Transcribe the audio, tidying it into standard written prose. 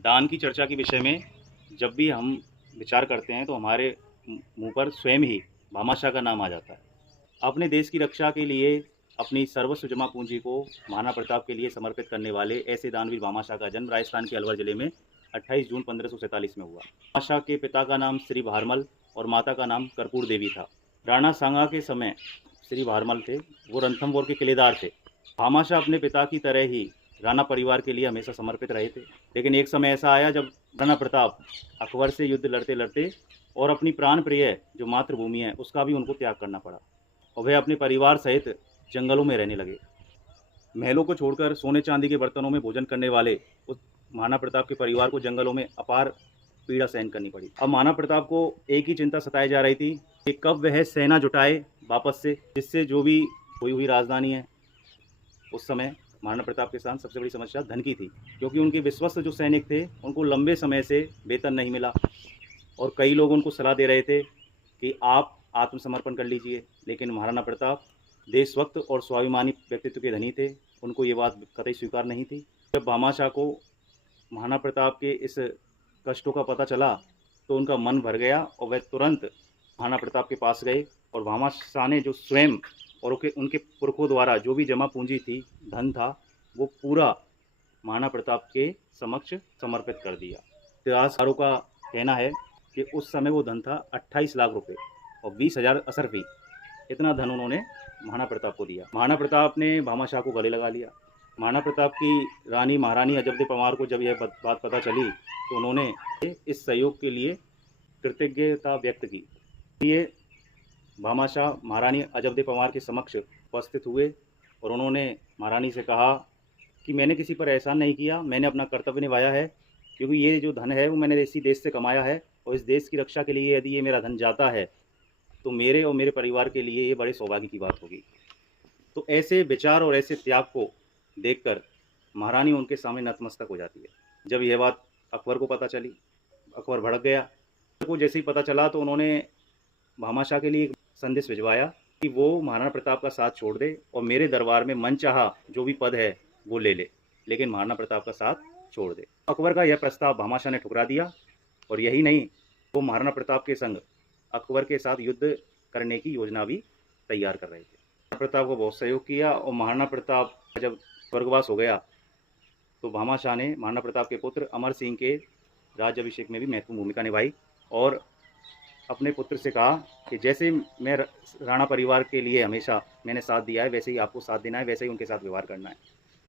दान की चर्चा के विषय में जब भी हम विचार करते हैं तो हमारे मुंह पर स्वयं ही भामाशाह का नाम आ जाता है। अपने देश की रक्षा के लिए अपनी सर्वस्व जमा पूंजी को महाराणा प्रताप के लिए समर्पित करने वाले ऐसे दानवीर भामाशाह का जन्म राजस्थान के अलवर जिले में 28 जून 1547 में हुआ। भामाशाह के पिता का नाम श्री भारमल और माता का नाम कर्पूर देवी था। राणा सांगा के समय श्री भारमल थे, वो रणथंभौर के किलेदार थे। भामाशाह अपने पिता की तरह ही राणा परिवार के लिए हमेशा समर्पित रहे थे, लेकिन एक समय ऐसा आया जब राणा प्रताप अकबर से युद्ध लड़ते लड़ते और अपनी प्राण प्रिय जो मातृभूमि है उसका भी उनको त्याग करना पड़ा और वे अपने परिवार सहित जंगलों में रहने लगे। महलों को छोड़कर सोने चांदी के बर्तनों में भोजन करने वाले उस महाराणा प्रताप के परिवार को जंगलों में अपार पीड़ा सहन करनी पड़ी। अब महाराणा प्रताप को एक ही चिंता सताई जा रही थी कि कब वह सेना जुटाए वापस से, जिससे जो भी खोई हुई राजधानी है। उस समय महाराणा प्रताप के साथ सबसे बड़ी समस्या धन की थी, क्योंकि उनके विश्वस्त जो सैनिक थे उनको लंबे समय से वेतन नहीं मिला और कई लोग उनको सलाह दे रहे थे कि आप आत्मसमर्पण कर लीजिए, लेकिन महाराणा प्रताप देशभक्त और स्वाभिमानी व्यक्तित्व के धनी थे, उनको ये बात कतई स्वीकार नहीं थी। जब भामाशाह को महाराणा प्रताप के इस कष्टों का पता चला तो उनका मन भर गया और वह तुरंत महाराणा प्रताप के पास गए और भामाशाह ने जो स्वयं और उनके पुरखों द्वारा जो भी जमा पूंजी थी, धन था, वो पूरा महाराणा प्रताप के समक्ष समर्पित कर दिया। इतिहासकारों का कहना है कि उस समय वो धन था 28 लाख रुपए और 20,000 असरफी। इतना धन उन्होंने महाराणा प्रताप को दिया। महाराणा प्रताप ने भामाशाह को गले लगा लिया। महाराणा प्रताप की रानी महारानी अजबदे पंवार को जब यह बात पता चली तो उन्होंने इस सहयोग के लिए कृतज्ञता व्यक्त की। ये भामाशाह महारानी अजबदे पंवार के समक्ष उपस्थित हुए और उन्होंने महारानी से कहा कि मैंने किसी पर एहसान नहीं किया, मैंने अपना कर्तव्य निभाया है, क्योंकि ये जो धन है वो मैंने इसी देश से कमाया है और इस देश की रक्षा के लिए यदि ये मेरा धन जाता है तो मेरे और मेरे परिवार के लिए ये बड़े सौभाग्य की बात होगी। तो ऐसे विचार और ऐसे त्याग को देखकर महारानी उनके सामने नतमस्तक हो जाती है। जब यह बात अकबर को पता चली, अकबर भड़क गया। को जैसे ही पता चला तो उन्होंने भामाशाह के लिए एक संदेश भिजवाया कि वो महाराणा प्रताप का साथ छोड़ दे और मेरे दरबार में मनचाहा जो भी पद है वो ले ले, लेकिन महाराणा प्रताप का साथ छोड़ दे। अकबर का यह प्रस्ताव भामाशाह ने ठुकरा दिया और यही नहीं, वो महाराणा प्रताप के संग अकबर के साथ युद्ध करने की योजना भी तैयार कर रहे थे। महाराणा प्रताप को बहुत सहयोग किया और महाराणा प्रताप जब स्वर्गवास हो गया तो भामाशाह ने महाराणा प्रताप के पुत्र अमर सिंह के राज्याभिषेक में भी महत्वपूर्ण भूमिका निभाई और अपने पुत्र से कहा कि जैसे मैं राणा परिवार के लिए हमेशा मैंने साथ दिया है, वैसे ही आपको साथ देना है, वैसे ही उनके साथ व्यवहार करना है।